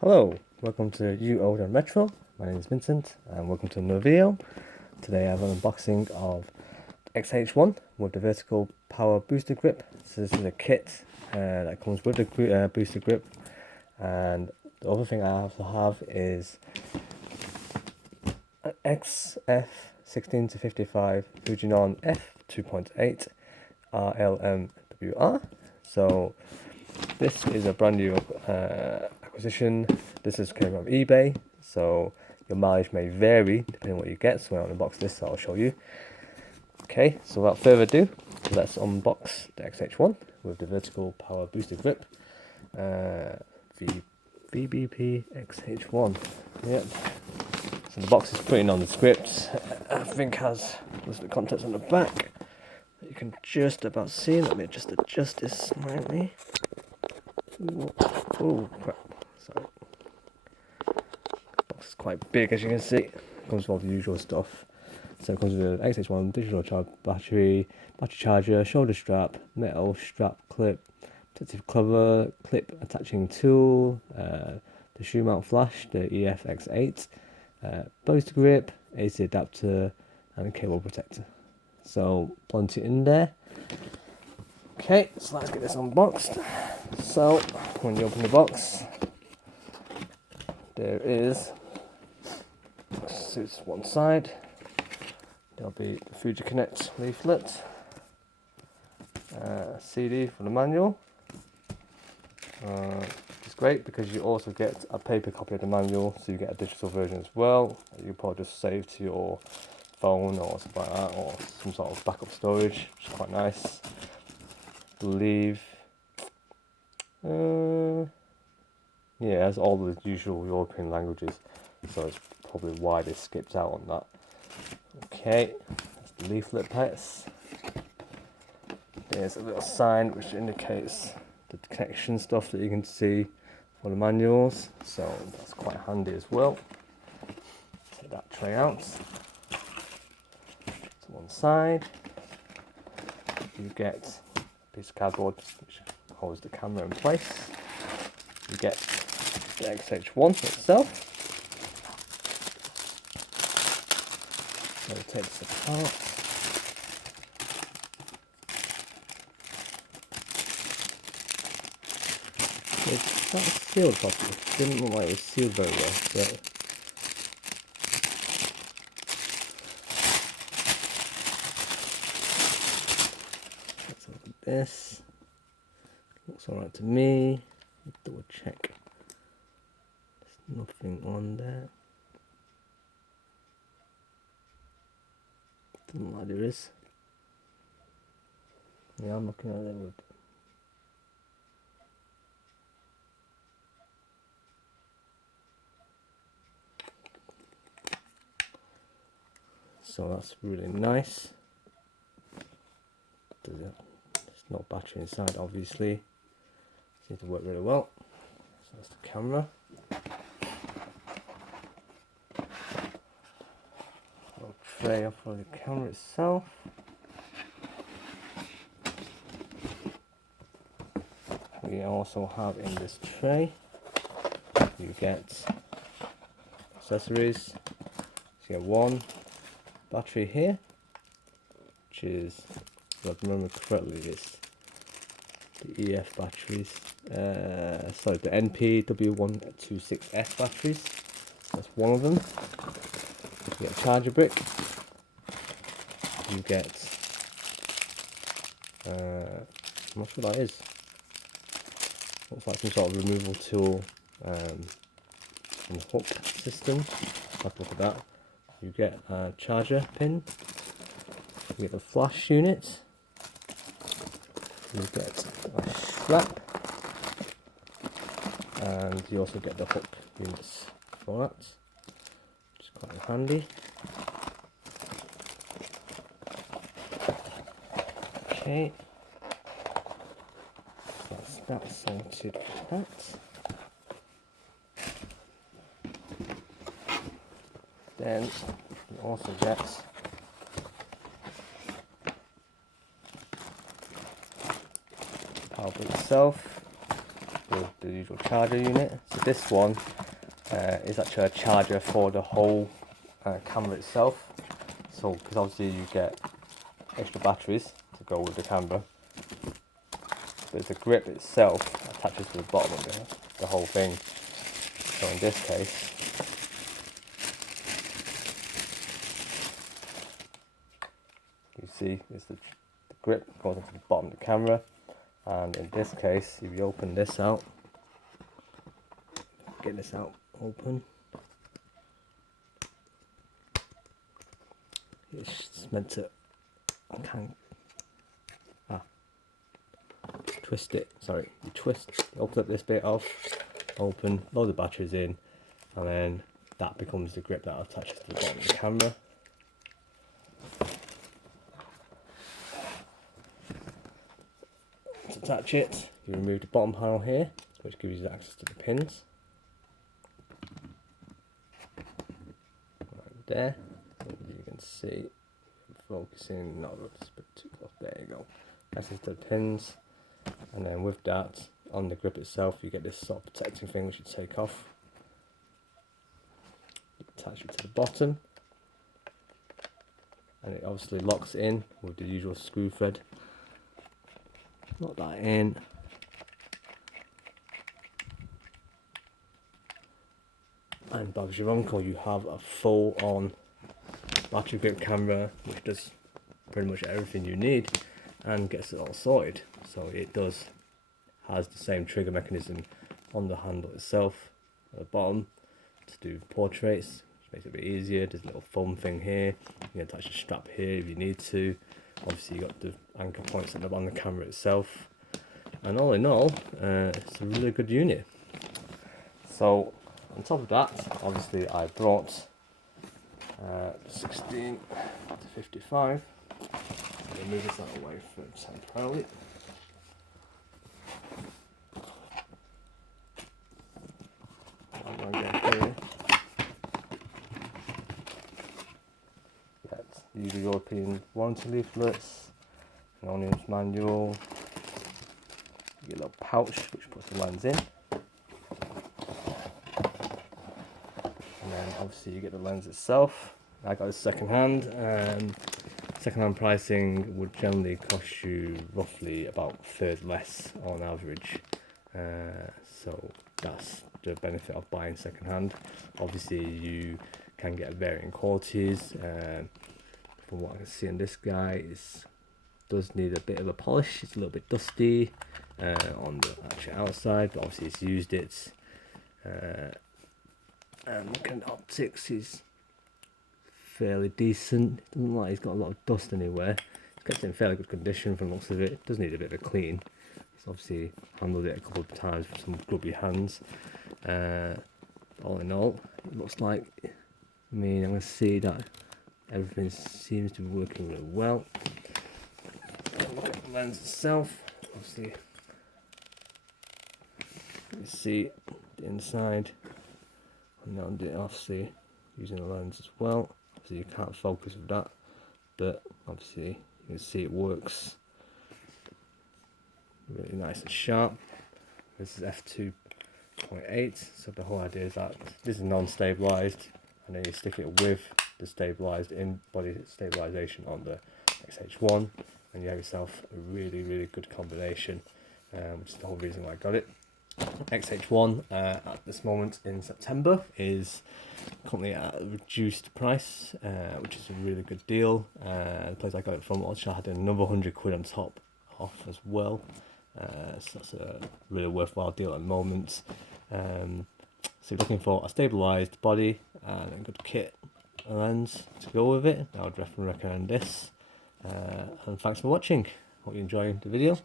Hello, welcome to You Old and Retro. My name is Vincent and welcome to another video. Today I have an unboxing of X-H1 with the vertical power booster grip. So this is a kit that comes with the booster grip, and the other thing I also have is an XF16-55 Fujifilm f2.8 RLMWR. So this is a brand new acquisition. This is came from eBay, so your mileage may vary depending on what you get. So when I unbox this, I'll show you. Okay, so without further ado, let's unbox the X-H1 with the vertical power booster grip. VBP X-H1. Yep. So the box is pretty nondescript. I think has most of the contents on the back. You can just about see. Let me just adjust this slightly. Oh crap! Sorry. The box is quite big, as you can see. It comes with all the usual stuff. So it comes with an X-H1 digital charge battery charger, shoulder strap, metal strap clip, protective cover, clip attaching tool, the shoe mount flash, the EFX8, booster grip, AC adapter, and a cable protector. So plenty in there. Okay, so let's get this unboxed. So when you open the box, there is suits one side. There'll be the Fuji Connect leaflet, CD for the manual. It's great because you also get a paper copy of the manual, so you get a digital version as well. You probably just save to your phone or something like that, or some sort of backup storage, which is quite nice. I believe, yeah, it has all the usual European languages, so it's probably why they skipped out on that. Okay, that's the leaflet parts. There's a little sign which indicates the connection stuff that you can see for the manuals, so that's quite handy as well. Take that tray out to one side. You get a piece of cardboard which holds the camera in place. You get the X-H1 itself. So we take this apart. It's not sealed properly. It didn't look like it was sealed very well. So let's look at this. Looks alright to me. Double check. There's nothing on there. Doesn't like there is. Yeah, I'm looking at it with. So that's really nice. There's no battery inside, obviously. Seems to work really well. So that's the camera. Little tray up for the camera itself. We also have in this tray, you get accessories. So you get one battery here, which is, if I remember correctly, it's the EF batteries. Sorry, the NPW126S batteries. That's one of them. You get a charger brick. You get, I'm not sure what that is. Looks like some sort of removal tool and hook system. Have a look at that. You get a charger pin. You get the flash unit. You get a strap, and you also get the hook units for that, which is quite handy. Okay, so that's sorted for that. Then you also get the power brick itself. with the usual charger unit. So this one is actually a charger for the whole camera itself. So because obviously you get extra batteries to go with the camera, but the grip itself attaches to the bottom of the whole thing. So in this case, you see it's the grip goes into the bottom of the camera, and in this case, if you open this out, get this out open, it's meant to, I can't, twist it, sorry, you twist, open up this bit off, open, load the batteries in, and then that becomes the grip that attaches to the bottom of the camera. To attach it, you remove the bottom panel here, which gives you access to the pins. Right there, you can see, focusing, not a bit too close, there you go. Access to the pins, and then with that, on the grip itself, you get this sort of protecting thing which you take off. You attach it to the bottom, and it obviously locks in with the usual screw thread. Lock that in. And Bob's your uncle, you have a full-on battery grip camera which does pretty much everything you need and gets it all sorted. So it has the same trigger mechanism on the handle itself at the bottom to do portraits, which makes it a bit easier. There's a little foam thing here. You can attach a strap here if you need to. Obviously you got the anchor points on the camera itself, and all in all, it's a really good unit. So on top of that, obviously I brought 16 to 55. I'll move this out of the way for temporarily. I'm going to go here. That's the usual European warranty leaflets, an owner's manual, you get a little pouch which puts the lens in, and then obviously you get the lens itself. I got it second hand. Second hand pricing would generally cost you roughly about a third less on average, so that's the benefit of buying second hand. Obviously you can get varying qualities. From what I can see on this guy, it does need a bit of a polish. It's a little bit dusty on the actual outside, but obviously it's used it. And looking at optics, is fairly decent. It doesn't look like he's got a lot of dust anywhere. It's kept in fairly good condition from the looks of it. It does need a bit of a clean. It's obviously handled it a couple of times with some grubby hands. All in all, it looks like, I'm going to see that everything seems to be working really well. Look at the lens itself. Obviously, you see the inside. And now obviously using the lens as well. So you can't focus with that, but obviously you can see it works really nice and sharp. This is f2.8, so the whole idea is that this is non-stabilized, and then you stick it with the stabilized in-body stabilization on the X-H1, and you have yourself a really good combination, which is the whole reason why I got it. X-H1 at this moment in September is currently at a reduced price, which is a really good deal. The place I got it from also had another £100 on top off as well, so that's a really worthwhile deal at the moment. So if you're looking for a stabilised body and a good kit and lens to go with it, I would definitely recommend this. And thanks for watching. Hope you enjoyed the video.